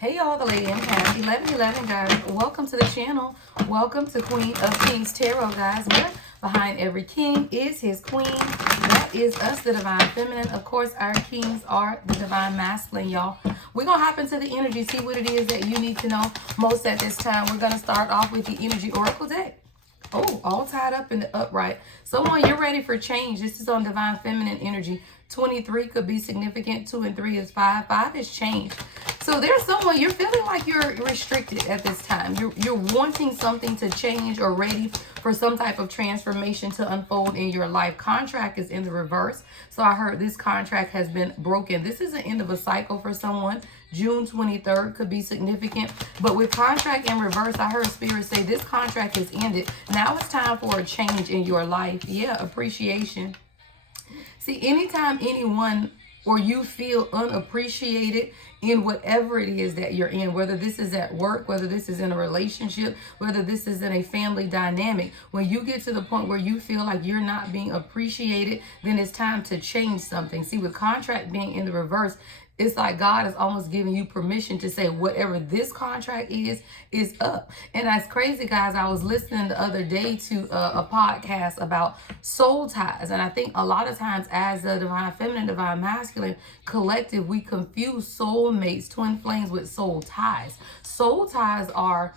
Hey y'all, the Lady in Half 1111 guys. Welcome to the channel. Welcome to Queen of Kings Tarot, guys. Where behind every king is his queen. That is us, the Divine Feminine. Of course, our kings are the Divine Masculine, y'all. We're going to hop into the energy, see what it is that you need to know most at this time. We're going to start off with the Energy Oracle deck. Oh, all tied up in the upright. Someone, you're ready for change. This is on Divine Feminine energy. 23 could be significant. 2 and 3 is 5. 5 is change. So there's someone, you're feeling like you're restricted at this time. You're wanting something to change or ready for some type of transformation to unfold in your life. Contract is in the reverse. So I heard this contract has been broken. This is the end of a cycle for someone. June 23rd could be significant. But with contract in reverse, I heard Spirit say this contract has ended. Now it's time for a change in your life. Yeah, appreciation. See, anytime anyone or you feel unappreciated in whatever it is that you're in, whether this is at work, whether this is in a relationship, whether this is in a family dynamic, when you get to the point where you feel like you're not being appreciated, then it's time to change something. See, with contract being in the reverse, it's like God is almost giving you permission to say whatever this contract is up. And that's crazy, guys. I was listening the other day to a podcast about soul ties. And I think a lot of times as a Divine Feminine, Divine Masculine collective, we confuse soulmates, twin flames with soul ties. Soul ties are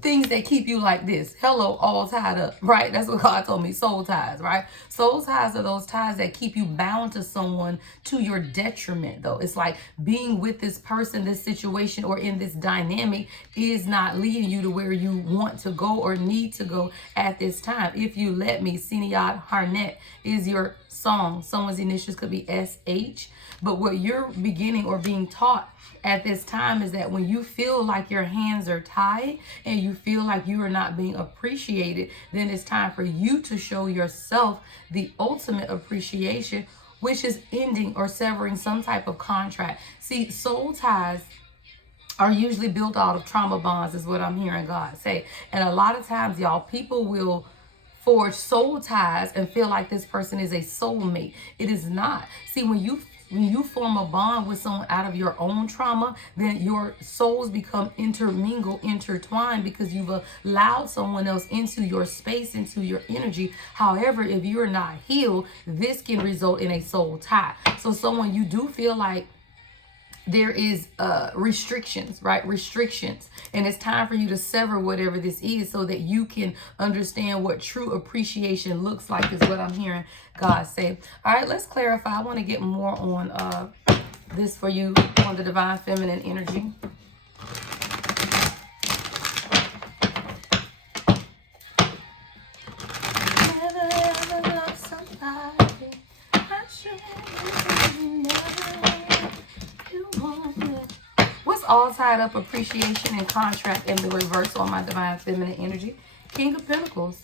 things that keep you like this. Hello, all tied up, right? That's what God told me, soul ties, right? Soul ties are those ties that keep you bound to someone to your detriment, though. It's like being with this person, this situation, or in this dynamic is not leading you to where you want to go or need to go at this time. If You Let Me, Sinead Harnett is your song. Someone's initials could be SH. But what you're beginning or being taught at this time is that when you feel like your hands are tied and you feel like you are not being appreciated, then it's time for you to show yourself the ultimate appreciation, which is ending or severing some type of contract. See, soul ties are usually built out of trauma bonds, is what I'm hearing God say. And a lot of times, y'all, people will forge soul ties and feel like this person is a soulmate. It is not. See, when you form a bond with someone out of your own trauma, then your souls become intertwined because you've allowed someone else into your space, into your energy. However, if you're not healed, this can result in a soul tie. So someone you do feel like there is restrictions, right? Restrictions. And it's time for you to sever whatever this is so that you can understand what true appreciation looks like, is what I'm hearing God say. All right, let's clarify. I want to get more on this for you on the Divine Feminine energy. Never ever love somebody I should What's all tied up? Appreciation and contract in the reverse on my Divine Feminine energy. King of Pentacles.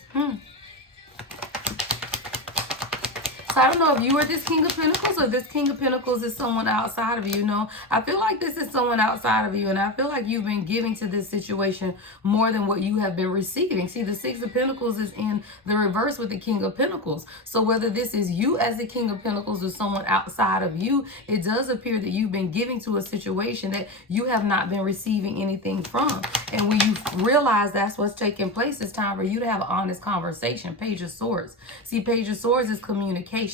So I don't know if you are this King of Pentacles or this King of Pentacles is someone outside of you. No, I feel like this is someone outside of you. And I feel like you've been giving to this situation more than what you have been receiving. See, the Six of Pentacles is in the reverse with the King of Pentacles. So whether this is you as the King of Pentacles or someone outside of you, it does appear that you've been giving to a situation that you have not been receiving anything from. And when you realize that's what's taking place, it's time for you to have an honest conversation. Page of Swords. See, Page of Swords is communication.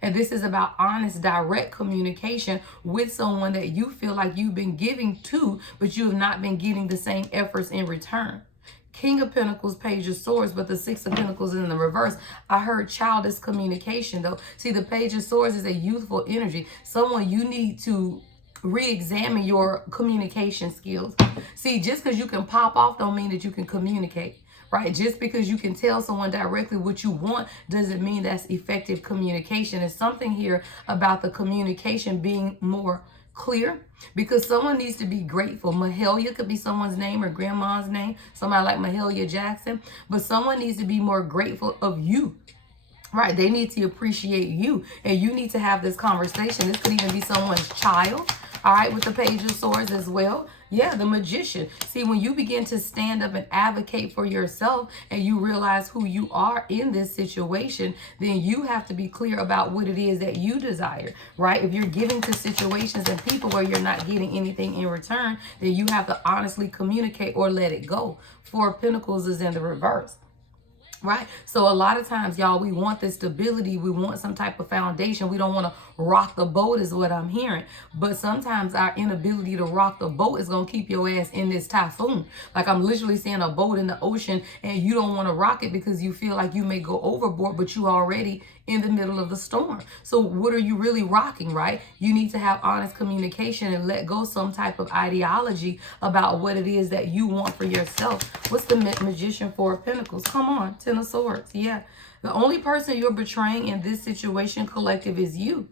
And this is about honest, direct communication with someone that you feel like you've been giving to, but you have not been getting the same efforts in return. King of Pentacles, Page of Swords, but the Six of Pentacles is in the reverse. I heard childish communication, though. See, the Page of Swords is a youthful energy. Someone you need to re-examine your communication skills. See, just because you can pop off don't mean that you can communicate. Right? Just because you can tell someone directly what you want doesn't mean that's effective communication. There's something here about the communication being more clear, because someone needs to be grateful. Mahalia could be someone's name or grandma's name, somebody like Mahalia Jackson, but someone needs to be more grateful of you. Right? They need to appreciate you, and you need to have this conversation. This could even be someone's child. All right, with the Page of Swords as well. Yeah, the Magician. See, when you begin to stand up and advocate for yourself and you realize who you are in this situation, then you have to be clear about what it is that you desire, right? If you're giving to situations and people where you're not getting anything in return, then you have to honestly communicate or let it go. Four of Pentacles is in the reverse. Right? So a lot of times, y'all, we want this stability. We want some type of foundation. We don't want to rock the boat is what I'm hearing. But sometimes our inability to rock the boat is going to keep your ass in this typhoon. Like I'm literally seeing a boat in the ocean and you don't want to rock it because you feel like you may go overboard, but you already in the middle of the storm. So what are you really rocking, right? You need to have honest communication and let go some type of ideology about what it is that you want for yourself. What's the Magician, Four of Pentacles? Come on, Ten of Swords. Yeah. The only person you're betraying in this situation, collective, is you.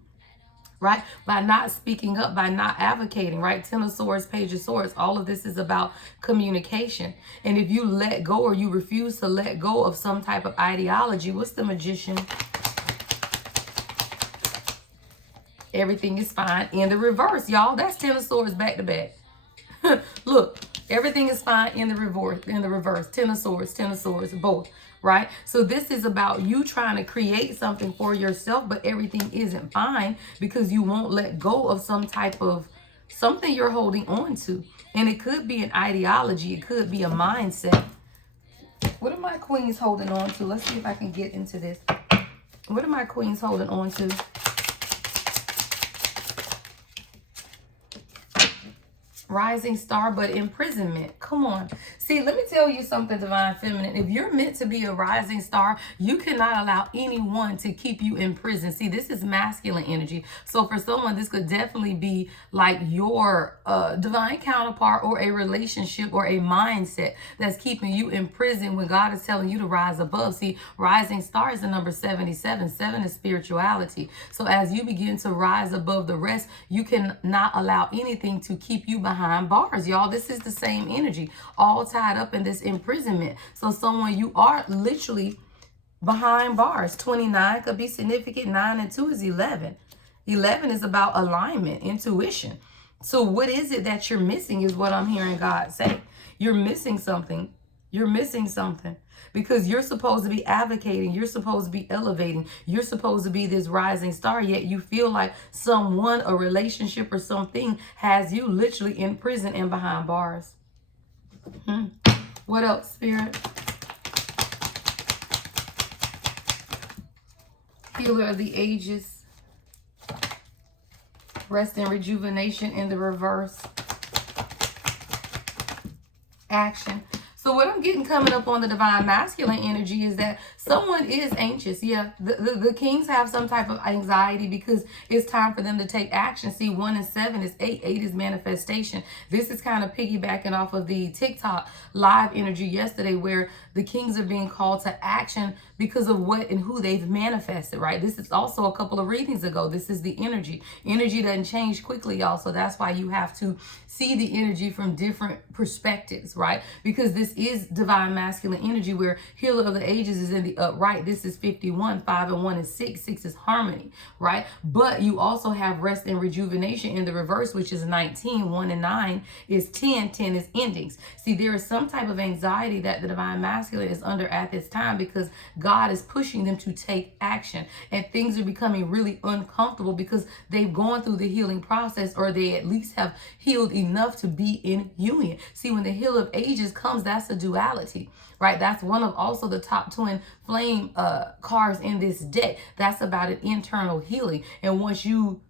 Right? By not speaking up, by not advocating, right? Ten of Swords, Page of Swords. All of this is about communication. And if you let go or you refuse to let go of some type of ideology, what's the Magician? Everything is fine in the reverse, y'all. That's Ten of Swords back to back. Look, everything is fine in the reverse. Ten of Swords, both. Right? So this is about you trying to create something for yourself, but everything isn't fine because you won't let go of some type of something you're holding on to. And it could be an ideology. It could be a mindset. What are my queens holding on to? Let's see if I can get into this. What are my queens holding on to? Rising Star, but imprisonment. Come on. See, let me tell you something, Divine Feminine. If you're meant to be a rising star, you cannot allow anyone to keep you in prison. See, this is masculine energy. So for someone, this could definitely be like your divine counterpart or a relationship or a mindset that's keeping you in prison when God is telling you to rise above. See, rising star is the number 77. 7 is spirituality. So as you begin to rise above the rest, you cannot allow anything to keep you behind bars, y'all. This is the same energy, all tied up in this imprisonment. So someone, you are literally behind bars. 29 could be significant. 9 and 2 is 11. 11 is about alignment, intuition. So what is it that you're missing is what I'm hearing God say. You're missing something. You're missing something. Because you're supposed to be advocating, you're supposed to be elevating, you're supposed to be this rising star, yet you feel like someone, a relationship or something has you literally in prison and behind bars. What else, Spirit? Healer of the Ages. Rest and rejuvenation in the reverse. Action. So what I'm getting coming up on the divine masculine energy is that someone is anxious. Yeah, the kings have some type of anxiety because it's time for them to take action. See, 1 and 7 is 8. 8 is manifestation. This is kind of piggybacking off of the TikTok live energy yesterday where the kings are being called to action because of what and who they've manifested, right? This is also a couple of readings ago. This is the energy. Energy doesn't change quickly, y'all. So that's why you have to see the energy from different perspectives, right? Because this is divine masculine energy where Healer of the Ages is in the upright. This is 51. 5 and 1 is 6. 6 is harmony, right? But you also have rest and rejuvenation in the reverse, which is 19. 1 and 9 is 10. 10 is endings. See, there is some type of anxiety that the divine masculine is under at this time because God is pushing them to take action and things are becoming really uncomfortable because they've gone through the healing process or they at least have healed enough to be in union. See, when the Healer of Ages comes, that's a duality, right? That's one of also the top twin flame cards in this deck. That's about an internal healing. And once you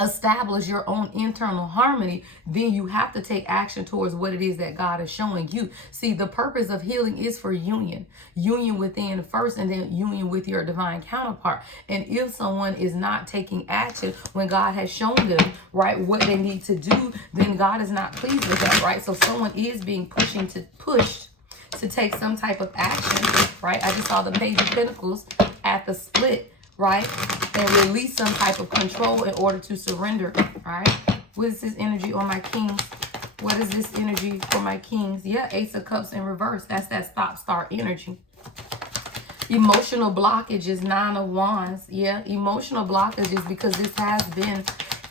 establish your own internal harmony, then you have to take action towards what it is that God is showing you. See, the purpose of healing is for union. Union within first and then union with your divine counterpart. And if someone is not taking action when God has shown them, right, what they need to do, then God is not pleased with that, right? So someone is being pushed to take some type of action, right? I just saw the Page of Pentacles at the split, right? And release some type of control in order to surrender, right? What is this energy on my kings? What is this energy for my kings? Yeah, Ace of Cups in reverse. That's that stop-start energy. Emotional blockages, 9 of Wands. Yeah, emotional blockages because this has been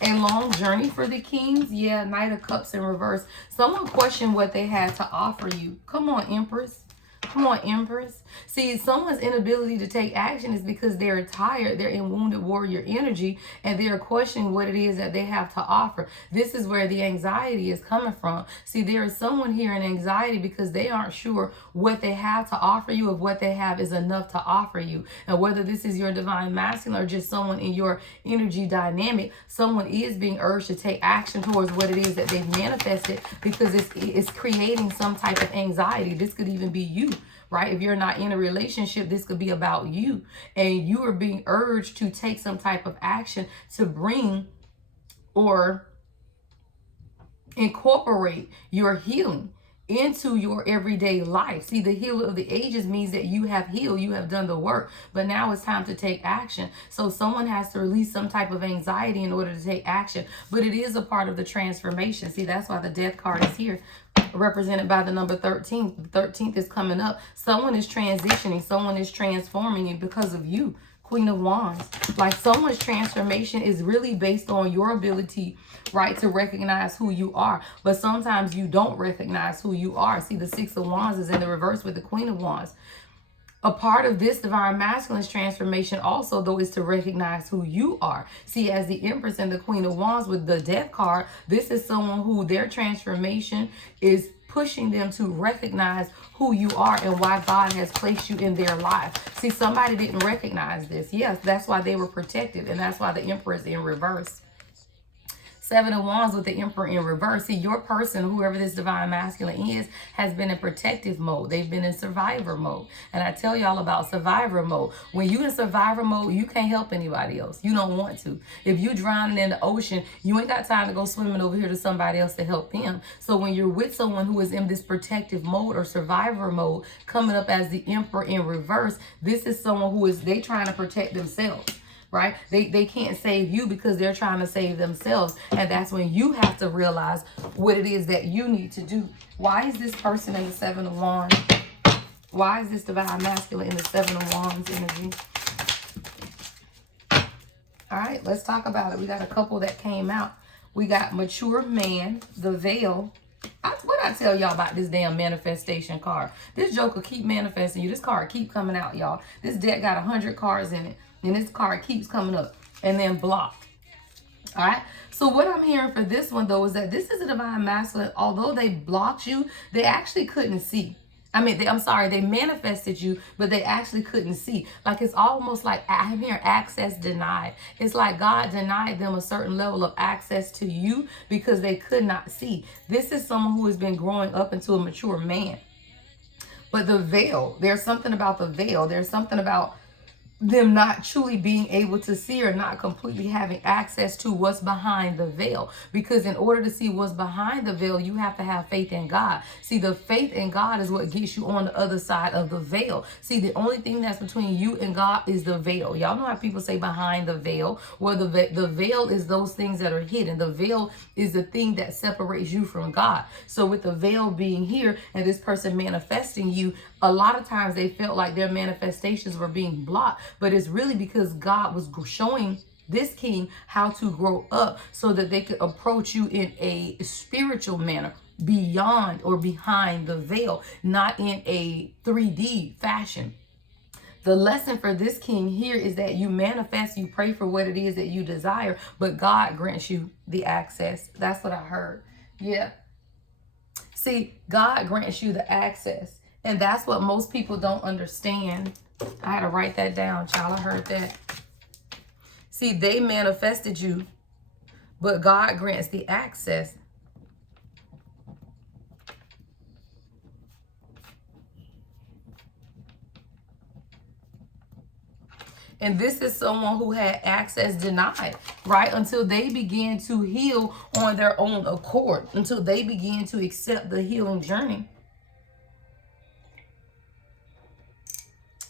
A long journey for the kings. Yeah, Knight of Cups in reverse. Someone questioned what they had to offer you. Come on, Empress. Come on, Empress. See, someone's inability to take action is because they're tired. They're in wounded warrior energy, and they're questioning what it is that they have to offer. This is where the anxiety is coming from. See, there is someone here in anxiety because they aren't sure what they have to offer you, if what they have is enough to offer you. And whether this is your divine masculine or just someone in your energy dynamic, someone is being urged to take action towards what it is that they've manifested, because it's creating some type of anxiety. This could even be you. Right? If you're not in a relationship, this could be about you. And you are being urged to take some type of action to bring or incorporate your healing into your everyday life. See, the healer of the ages means that you have healed, you have done the work, but now it's time to take action. So someone has to release some type of anxiety in order to take action, but it is a part of the transformation. See, that's why the Death card is here, represented by the number 13. The 13th is coming up. Someone is transitioning, someone is transforming, and because of you, Queen of Wands. Like, someone's transformation is really based on your ability, right, to recognize who you are. But sometimes you don't recognize who you are. See, the Six of Wands is in the reverse with the Queen of Wands. A part of this divine masculine's transformation also, though, is to recognize who you are. See, as the Empress and the Queen of Wands with the Death card, this is someone who their transformation is pushing them to recognize who you are and why God has placed you in their life. See, somebody didn't recognize this. Yes, that's why they were protected, and that's why the Emperor is in reverse. Seven of Wands with the Emperor in reverse. See, your person, whoever this divine masculine is, has been in protective mode. They've been in survivor mode. And I tell y'all about survivor mode. When you in survivor mode, you can't help anybody else. You don't want to. If you drowning in the ocean, you ain't got time to go swimming over here to somebody else to help them. So when you're with someone who is in this protective mode or survivor mode, coming up as the Emperor in reverse, this is someone who is, they trying to protect themselves. Right? They can't save you because they're trying to save themselves. And that's when you have to realize what it is that you need to do. Why is this person in the Seven of Wands? Why is this divine masculine in the Seven of Wands energy? All right, let's talk about it. We got a couple that came out. We got mature man, the veil. What I tell y'all about this damn manifestation card? This joker keep manifesting you. This card keep coming out, y'all. This deck got 100 cards in it. And this card keeps coming up and then blocked. All right. So what I'm hearing for this one, though, is that this is a divine masculine. Although they blocked you, they actually couldn't see. I mean, they manifested you, but they actually couldn't see. Like, it's almost like I'm hearing access denied. It's like God denied them a certain level of access to you because they could not see. This is someone who has been growing up into a mature man. But the veil, there's something about the veil. There's something about them not truly being able to see or not completely having access to what's behind the veil. Because in order to see what's behind the veil, you have to have faith in God. See, the faith in God is what gets you on the other side of the veil. See, the only thing that's between you and God is the veil. Y'all know how people say behind the veil? Well, the veil is those things that are hidden. The veil is the thing that separates you from God. So with the veil being here and this person manifesting you, a lot of times they felt like their manifestations were being blocked, but it's really because God was showing this king how to grow up so that they could approach you in a spiritual manner, beyond or behind the veil, not in a 3D fashion. The lesson for this king here is that you manifest, you pray for what it is that you desire, but God grants you the access. That's what I heard. Yeah. See, God grants you the access. And that's what most people don't understand. I had to write that down, child. I heard that. See, they manifested you, but God grants the access. And this is someone who had access denied, right? Until they began to heal on their own accord, until they began to accept the healing journey.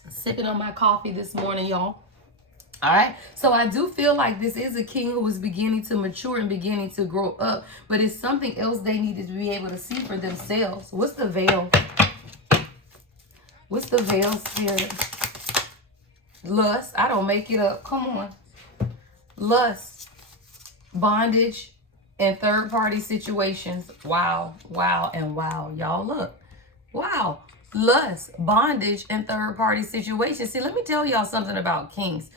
Sipping on my coffee this morning, y'all. All right. So I do feel like this is a king who is beginning to mature and beginning to grow up, but it's something else they needed to be able to see for themselves. What's the veil? What's the veil, spirit? Lust. I don't make it up. Come on. Lust. bondage, and third-party situations. Wow, wow, and wow. Y'all look. Wow. Lust, bondage, and third-party situations. See, let me tell y'all something about kings.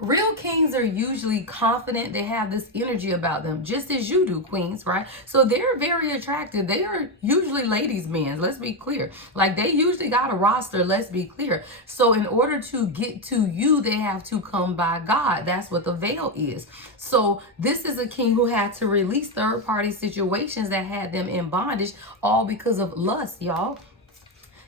Real kings are usually confident. They have this energy about them, just as you do, queens, right? So they're very attractive. They are usually ladies' men. Let's be clear. Like, they usually got a roster. Let's be clear. So in order to get to you, they have to come by God. That's what the veil is. So this is a king who had to release third-party situations that had them in bondage, all because of lust, y'all.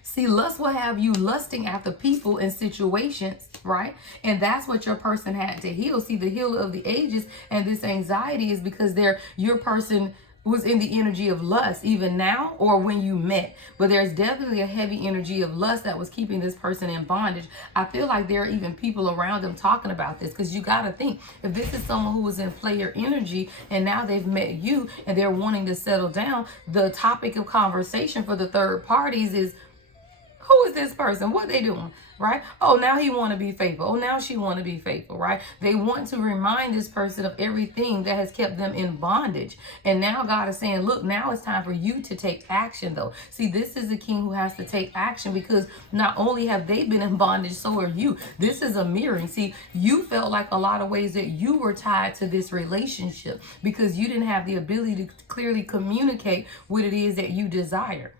See, lust will have you lusting after people and situations, right? And that's what your person had to heal. See, the healer of the ages and this anxiety is because your person was in the energy of lust, even now or when you met. But there's definitely a heavy energy of lust that was keeping this person in bondage. I feel like there are even people around them talking about this, because you got to think, if this is someone who was in player energy and now they've met you and they're wanting to settle down, the topic of conversation for the third parties is, who is this person? What they doing? Right? Oh, now he want to be faithful. Oh, now she want to be faithful, right? They want to remind this person of everything that has kept them in bondage. And now God is saying, look, now it's time for you to take action, though. See, this is a king who has to take action, because not only have they been in bondage, so are you. This is a mirroring. See, you felt like a lot of ways that you were tied to this relationship because you didn't have the ability to clearly communicate what it is that you desire.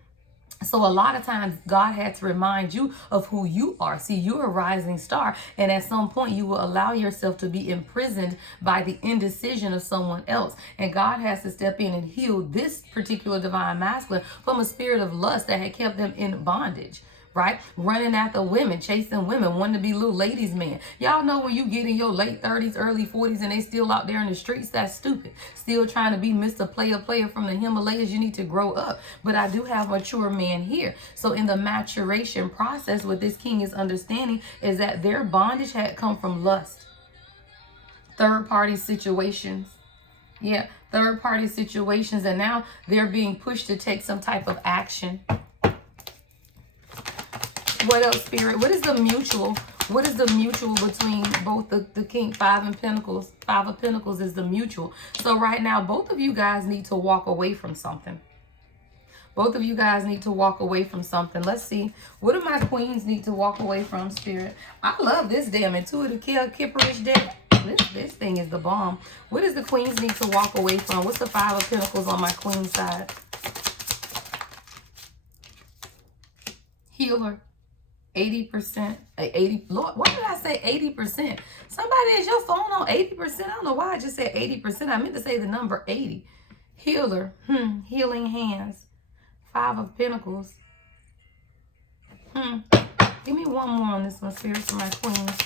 So a lot of times God had to remind you of who you are. See, you're a rising star, and at some point you will allow yourself to be imprisoned by the indecision of someone else. And God has to step in and heal this particular divine masculine from a spirit of lust that had kept them in bondage. Right? Running after women, chasing women, wanting to be little ladies' man. Y'all know when you get in your late 30s, early 40s, and they still out there in the streets, that's stupid. Still trying to be Mr. Player from the Himalayas. You need to grow up. But I do have mature men here. So in the maturation process, what this king is understanding is that their bondage had come from lust. Third-party situations. Yeah, third-party situations. And now they're being pushed to take some type of action. What else, Spirit? What is the mutual? What is the mutual between both the King, Five of Pentacles? Five of Pentacles is the mutual. So right now, both of you guys need to walk away from something. Both of you guys need to walk away from something. Let's see. What do my queens need to walk away from, Spirit? I love this damn intuitive kipperish deck. This thing is the bomb. What does the queens need to walk away from? What's the Five of Pentacles on my queen side? Healer. 80%, 80, Lord, why did I say 80%? Somebody, is your phone on 80%? I don't know why I just said 80%. I meant to say the number 80. Healer, healing hands. Five of Pentacles. Give me one more on this one, Spirit, for my queens.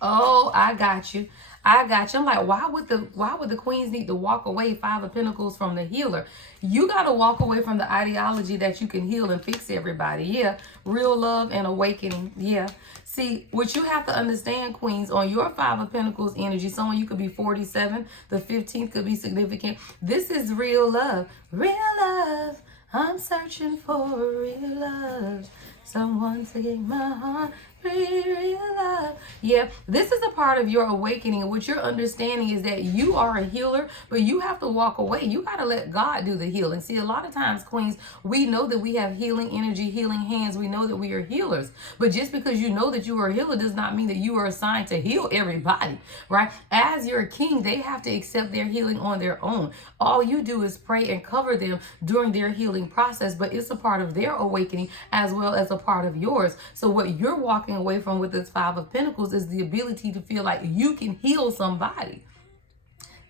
Oh, I got you. I got you. I'm like, why would the queens need to walk away, Five of Pentacles, from the healer? You got to walk away from the ideology that you can heal and fix everybody. Yeah. Real love and awakening. Yeah. See, what you have to understand, queens, on your Five of Pentacles energy, someone you could be 47, the 15th could be significant. This is real love. Real love. I'm searching for real love. Someone to give my heart real love. Yeah, this is a part of your awakening. And what you're understanding is that you are a healer, but you have to walk away. You got to let God do the healing. See, a lot of times, queens, we know that we have healing energy, healing hands. We know that we are healers. But just because you know that you are a healer does not mean that you are assigned to heal everybody, right? As your king, they have to accept their healing on their own. All you do is pray and cover them during their healing process, but it's a part of their awakening as well as a part of yours. So what you're walking away from with this Five of Pentacles is the ability to feel like you can heal somebody.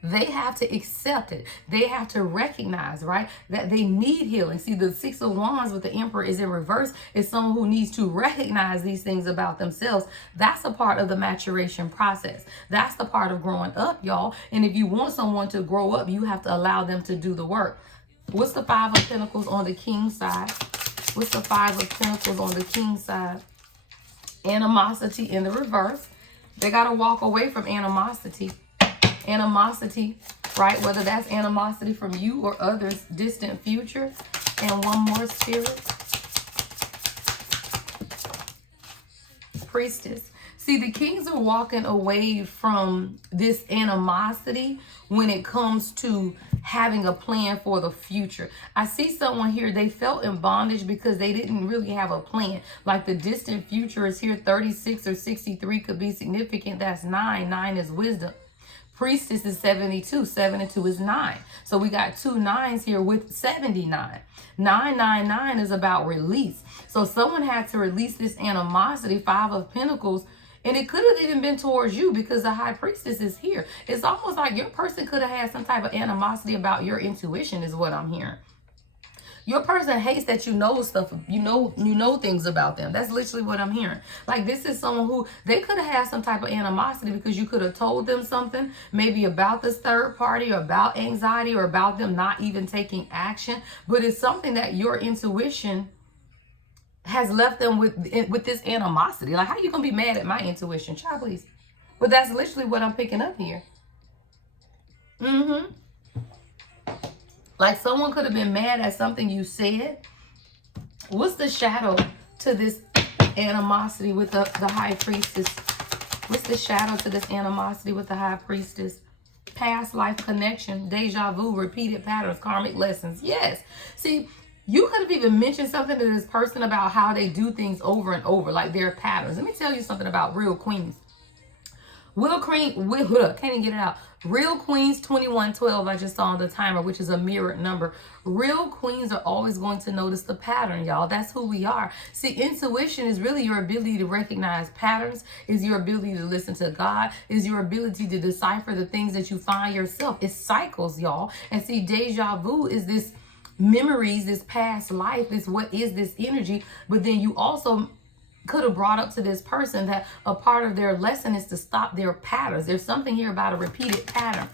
They have to accept it. They have to recognize, right, that they need healing. See, the Six of Wands with the Emperor is in reverse, is someone who needs to recognize these things about themselves. That's a part of the maturation process. That's the part of growing up, y'all. And if you want someone to grow up, you have to allow them to do the work. What's the Five of Pentacles on the King side? What's the Five of Pentacles on the King side? Animosity in the reverse. They got to walk away from animosity. Animosity, right? Whether that's animosity from you or others, distant future. And one more, Spirit. Priestess. See, the kings are walking away from this animosity when it comes to having a plan for the future. I see someone here, they felt in bondage because they didn't really have a plan. Like the distant future is here, 36 or 63 could be significant. That's 9. 9 is wisdom. Priestess is 72. 7 and 2 is 9. So we got 2 9s here with 79. 999 is about release. So someone had to release this animosity, 5 of Pentacles, and it could have even been towards you because the High Priestess is here. It's almost like your person could have had some type of animosity about your intuition is what I'm hearing. Your person hates that you know stuff, you know things about them. That's literally what I'm hearing. Like this is someone who, they could have had some type of animosity because you could have told them something, maybe about this third party or about anxiety or about them not even taking action. But it's something that your intuition has left them with this animosity. Like, how you gonna be mad at my intuition? Child, please. But that's literally what I'm picking up here. Like someone could have been mad at something you said. What's the shadow to this animosity with the High Priestess? What's the shadow to this animosity with the High Priestess? Past life connection, deja vu, repeated patterns, karmic lessons. Yes. See, you could have even mentioned something to this person about how they do things over and over, like their patterns. Let me tell you something about real queens. Can't even get it out. Real queens 2112, I just saw on the timer, which is a mirrored number. Real queens are always going to notice the pattern, y'all. That's who we are. See, intuition is really your ability to recognize patterns, is your ability to listen to God, is your ability to decipher the things that you find yourself. It's cycles, y'all. And see, deja vu is this memories, this past life, this what is this energy, but then you also could have brought up to this person that a part of their lesson is to stop their patterns. There's something here about a repeated pattern.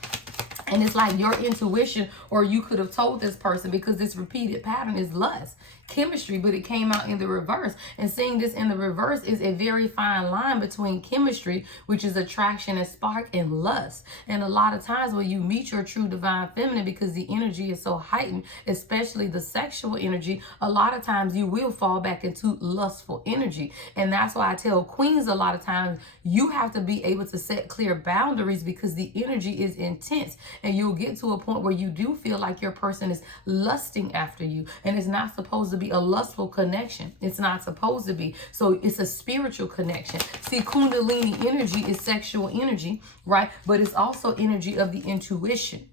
And it's like your intuition, or you could have told this person, because this repeated pattern is lust, chemistry, but it came out in the reverse. And seeing this in the reverse is a very fine line between chemistry, which is attraction and spark, and lust. And a lot of times when you meet your true divine feminine, because the energy is so heightened, especially the sexual energy, a lot of times you will fall back into lustful energy. And that's why I tell queens a lot of times, you have to be able to set clear boundaries, because the energy is intense. And you'll get to a point where you do feel like your person is lusting after you. And it's not supposed to be a lustful connection. It's not supposed to be. So it's a spiritual connection. See, Kundalini energy is sexual energy, right? But it's also energy of the intuition.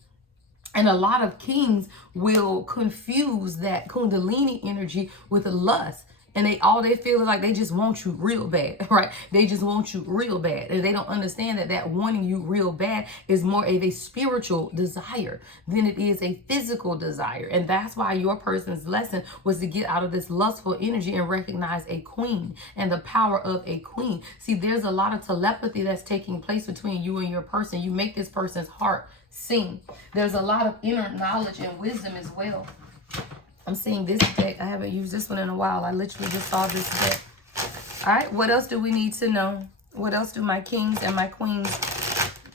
And a lot of kings will confuse that Kundalini energy with lust. And all they feel is like they just want you real bad, right? They just want you real bad. And they don't understand that wanting you real bad is more of a spiritual desire than it is a physical desire. And that's why your person's lesson was to get out of this lustful energy and recognize a queen and the power of a queen. See, there's a lot of telepathy that's taking place between you and your person. You make this person's heart sing. There's a lot of inner knowledge and wisdom as well. I'm seeing this deck. I haven't used this one in a while. I literally just saw this deck. All right, what else do we need to know? What else do my kings and my queens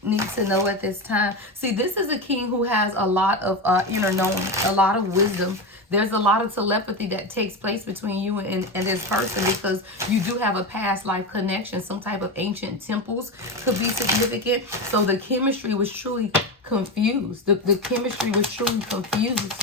need to know at this time? See, this is a king who has a lot of inner knowing, a lot of wisdom. There's a lot of telepathy that takes place between you and this person, because you do have a past life connection. Some type of ancient temples could be significant. So the chemistry was truly confused. The chemistry was truly confused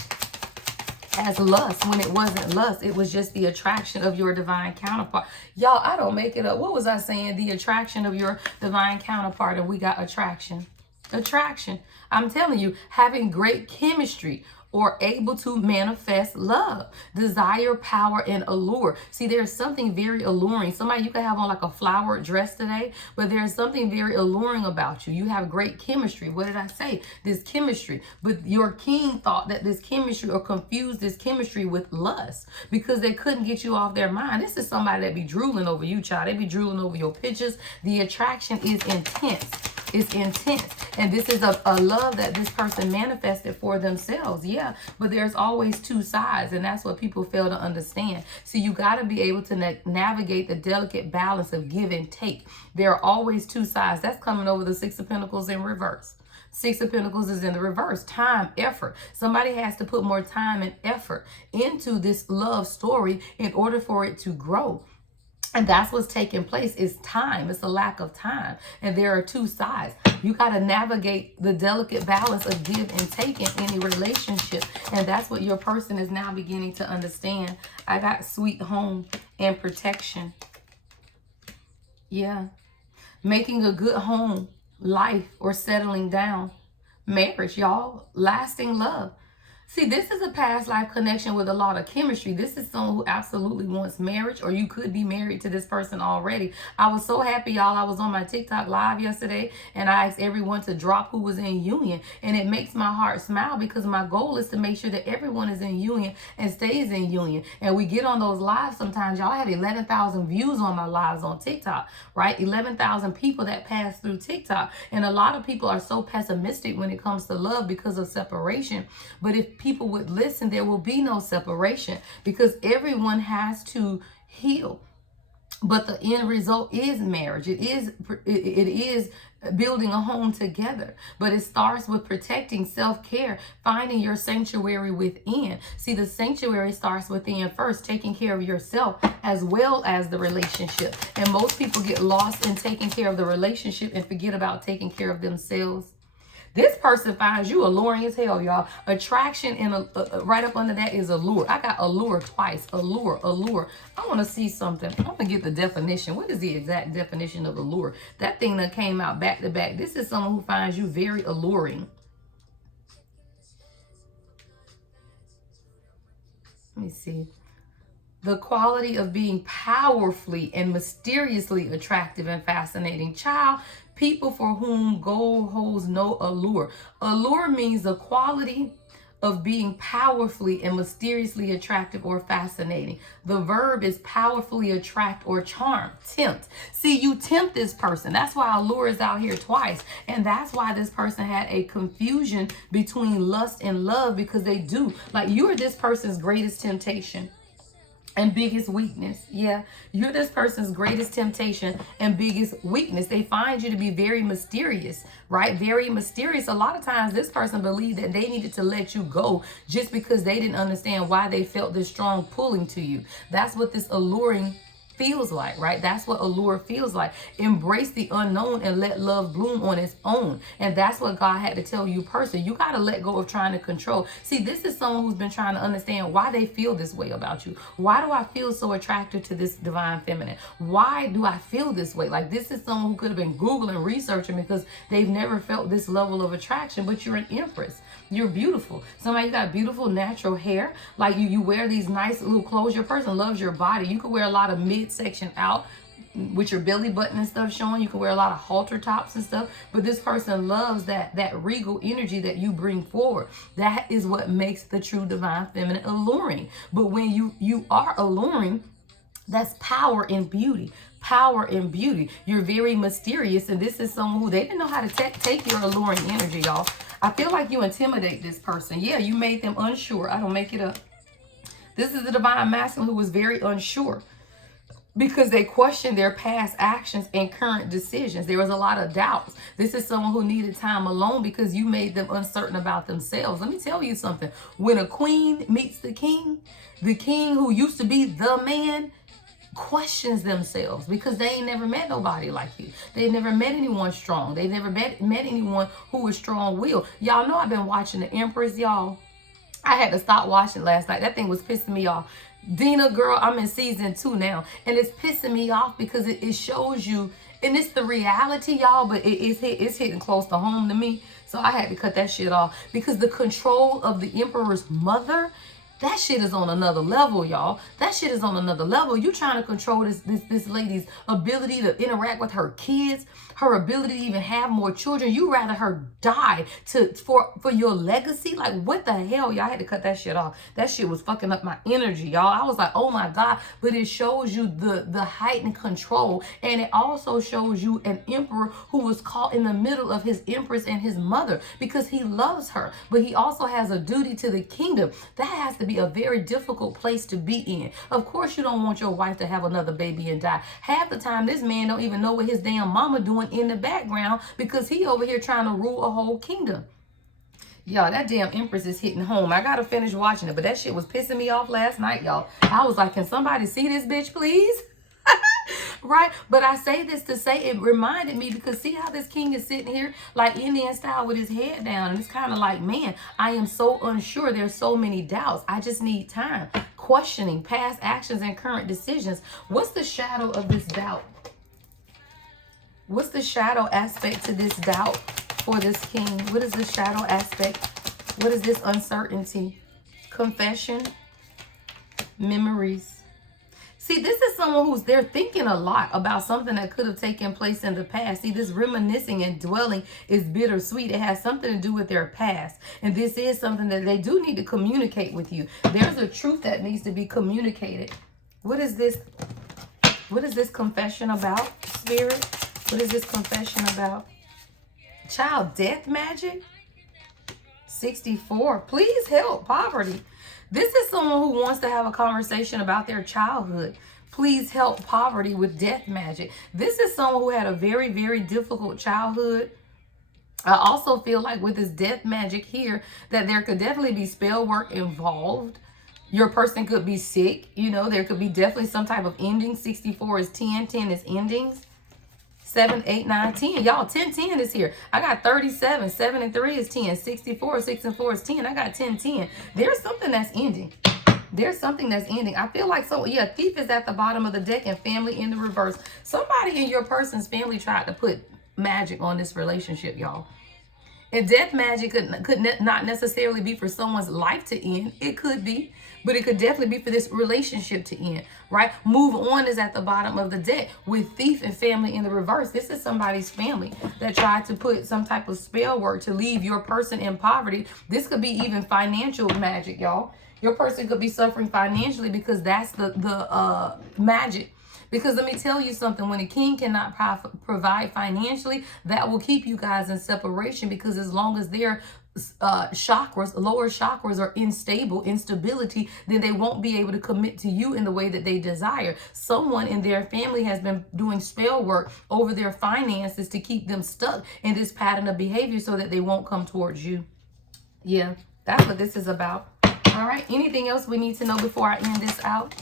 as lust when it wasn't lust. It was just the attraction of your divine counterpart. Y'all, I don't make it up. What was I saying? The attraction of your divine counterpart, and we got attraction. Attraction. I'm telling you, having great chemistry or able to manifest love, desire, power, and allure. See, there's something very alluring. Somebody, you could have on like a flowered dress today, but there's something very alluring about you. You have great chemistry. What did I say? This chemistry. But your king thought that this chemistry, or confused this chemistry with lust, because they couldn't get you off their mind. This is somebody that be drooling over you, child. They be drooling over your pictures. The attraction is intense. It's intense. And this is a love that this person manifested for themselves. Yeah, but there's always two sides, and that's what people fail to understand. So you got to be able to navigate the delicate balance of give and take. There are always two sides. That's coming over the Six of Pentacles in reverse. Six of Pentacles is in the reverse. Time, effort. Somebody has to put more time and effort into this love story in order for it to grow. And that's what's taking place is time. It's a lack of time. And there are two sides. You got to navigate the delicate balance of give and take in any relationship. And that's what your person is now beginning to understand. I got sweet home and protection. Yeah. Making a good home, life, or settling down. Marriage, y'all. Lasting love. See, this is a past life connection with a lot of chemistry. This is someone who absolutely wants marriage, or you could be married to this person already. I was so happy, y'all. I was on my TikTok live yesterday, and I asked everyone to drop who was in union. And it makes my heart smile because my goal is to make sure that everyone is in union and stays in union. And we get on those lives sometimes. Y'all, I had 11,000 views on my lives on TikTok, right? 11,000 people that pass through TikTok. And a lot of people are so pessimistic when it comes to love because of separation. But if people would listen, there will be no separation because everyone has to heal. But the end result is marriage. It is building a home together. But it starts with protecting, self-care, finding your sanctuary within. See, the sanctuary starts within first, taking care of yourself as well as the relationship. And most people get lost in taking care of the relationship and forget about taking care of themselves. This person finds you alluring as hell, y'all. Attraction and right up under that is allure. I got allure twice. Allure, allure. I want to see something. I want to get the definition. What is the exact definition of allure? That thing that came out back to back. This is someone who finds you very alluring. Let me see. The quality of being powerfully and mysteriously attractive and fascinating. Child, people for whom gold holds no allure. Allure means the quality of being powerfully and mysteriously attractive or fascinating. The verb is powerfully attract or charm, tempt. See, you tempt this person. That's why allure is out here twice. And that's why this person had a confusion between lust and love, because they do. Like, you are this person's greatest temptation and biggest weakness. Yeah, you're this person's greatest temptation and biggest weakness. They find you to be very mysterious, right? Very mysterious. A lot of times this person believed that they needed to let you go just because they didn't understand why they felt this strong pulling to you. That's what this alluring feels like, right? That's what allure feels like. Embrace the unknown and let love bloom on its own. And that's what God had to tell you personally. You got to let go of trying to control. See, this is someone who's been trying to understand why they feel this way about you. Why do I feel so attracted to this divine feminine? Why do I feel this way? Like, this is someone who could have been Googling, researching, because they've never felt this level of attraction. But you're an empress. You're beautiful. Somebody got beautiful natural hair. Like, you wear these nice little clothes. Your person loves your body. You could wear a lot of midsection out with your belly button and stuff showing. You can wear a lot of halter tops and stuff. But this person loves that regal energy that you bring forward. That is what makes the true divine feminine alluring. But when you are alluring, that's power and beauty. Power and beauty. You're very mysterious. And this is someone who, they didn't know how to take your alluring energy, y'all. I feel like you intimidate this person. Yeah, you made them unsure. I don't make it up. This is the divine masculine who was very unsure because they questioned their past actions and current decisions. There was a lot of doubts. This is someone who needed time alone because you made them uncertain about themselves. Let me tell you something. When a queen meets the king who used to be the man, questions themselves because they ain't never met nobody like you. They've never met anyone strong. They've never met anyone who is strong-willed. Y'all know I've been watching The Empress, y'all. I had to stop watching last night. That thing was pissing me off. Dina, girl, I'm in season 2 now, and it's pissing me off because it shows you, and it's the reality, y'all, but it's hitting close to home to me. So I had to cut that shit off because the control of the emperor's mother, that shit is on another level, y'all. That shit is on another level. You trying to control this lady's ability to interact with her kids, her ability to even have more children. You rather her die for your legacy? Like, what the hell, y'all? I had to cut that shit off. That shit was fucking up my energy, y'all. I was like, oh my God. But it shows you the heightened control. And it also shows you an emperor who was caught in the middle of his empress and his mother because he loves her. But he also has a duty to the kingdom. That has to be a very difficult place to be in. Of course, you don't want your wife to have another baby and die. Half the time, this man don't even know what his damn mama doing in the background because he over here trying to rule a whole kingdom. Y'all, that damn empress is hitting home. I gotta finish watching it, but that shit was pissing me off last night, y'all. I was like, can somebody see this bitch, please? Right? But I say this to say it reminded me, because see how this king is sitting here like Indian style with his head down. And it's kind of like, man, I am so unsure. There's so many doubts. I just need time. Questioning past actions and current decisions. What's the shadow of this doubt? What's the shadow aspect to this doubt for this king? What is the shadow aspect? What is this uncertainty? Confession. Memories. See, this is someone who's they're thinking a lot about something that could have taken place in the past. See, this reminiscing and dwelling is bittersweet. It has something to do with their past. And this is something that they do need to communicate with you. There's a truth that needs to be communicated. What is this? What is this confession about, Spirit? What is this confession about? Child death magic? 64. Please help. Poverty. This is someone who wants to have a conversation about their childhood. Please help poverty with death magic. This is someone who had a very, very difficult childhood. I also feel like with this death magic here that there could definitely be spell work involved. Your person could be sick. You know, there could be definitely some type of ending. 64 is 10. 10 is endings. 7, 8, 9, 10. Y'all, 10, 10 is here. I got 37. 7 and 3 is 10. 64, 6 and 4 is 10. I got 10, 10. There's something that's ending. There's something that's ending. I feel like so, yeah, thief is at the bottom of the deck and family in the reverse. Somebody in your person's family tried to put magic on this relationship, y'all. And death magic could not necessarily be for someone's life to end. It could be, but it could definitely be for this relationship to end, right? Move on is at the bottom of the deck with thief and family in the reverse. This is somebody's family that tried to put some type of spell work to leave your person in poverty. This could be even financial magic, y'all. Your person could be suffering financially because that's the magic. Because let me tell you something, when a king cannot provide financially, that will keep you guys in separation, because as long as their chakras, lower chakras are instability, then they won't be able to commit to you in the way that they desire. Someone in their family has been doing spell work over their finances to keep them stuck in this pattern of behavior so that they won't come towards you. Yeah, that's what this is about. All right, anything else we need to know before I end this out?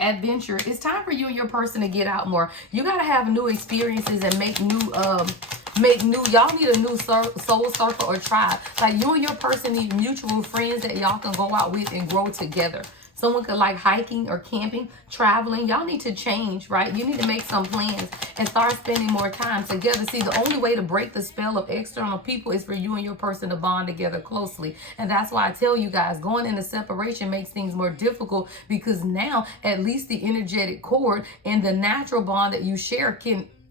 Adventure. It's time for you and your person to get out more. You got to have new experiences and make new, y'all need a new soul circle or tribe. Like you and your person need mutual friends that y'all can go out with and grow together. Someone could like hiking or camping, traveling. Y'all need to change, right? You need to make some plans and start spending more time together. See, the only way to break the spell of external people is for you and your person to bond together closely. And that's why I tell you guys, going into separation makes things more difficult, because now at least the energetic cord and the natural bond that you share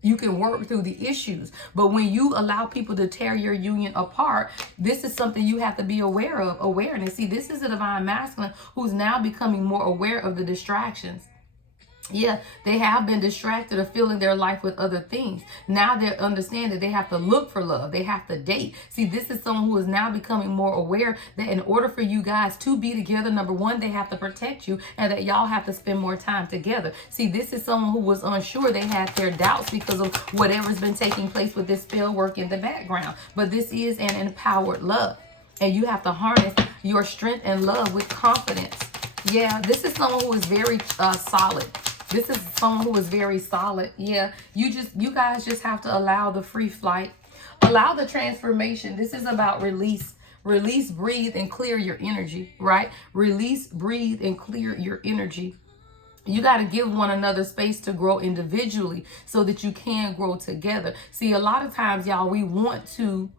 you can work through the issues. But when you allow people to tear your union apart, this is something you have to be aware of. Awareness. See, this is a divine masculine who's now becoming more aware of the distractions. Yeah, they have been distracted or filling their life with other things. Now they understand that they have to look for love. They have to date. See, this is someone who is now becoming more aware that in order for you guys to be together, number one, they have to protect you, and that y'all have to spend more time together. See, this is someone who was unsure. They had their doubts because of whatever's been taking place with this spell work in the background. But this is an empowered love, and you have to harness your strength and love with confidence. Yeah, this is someone who is very solid. This is someone who is very solid. Yeah, you guys just have to allow the free flight. Allow the transformation. This is about release. Release, breathe, and clear your energy, right? Release, breathe, and clear your energy. You got to give one another space to grow individually so that you can grow together. See, a lot of times, y'all, we want to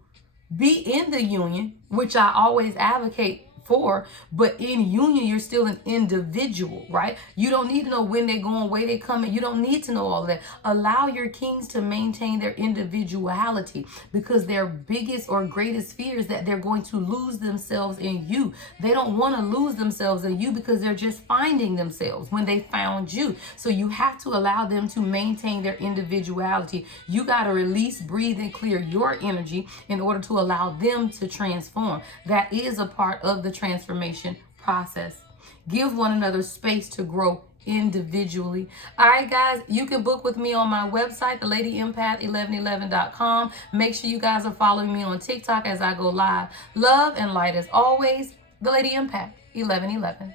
be in the union, which I always advocate for, but in union you're still an individual, right? You don't need to know when they're going, where they're coming. You don't need to know all of that. Allow your kings to maintain their individuality, because their biggest or greatest fear is that they're going to lose themselves in you. They don't want to lose themselves in you because they're just finding themselves when they found you. So you have to allow them to maintain their individuality. You got to release, breathe, and clear your energy in order to allow them to transform. That is a part of the transformation process. Give one another space to grow individually. All right, guys, you can book with me on my website, thelady1111.com. Make sure you guys are following me on TikTok as I go live. Love and light as always. The Lady Empath 1111.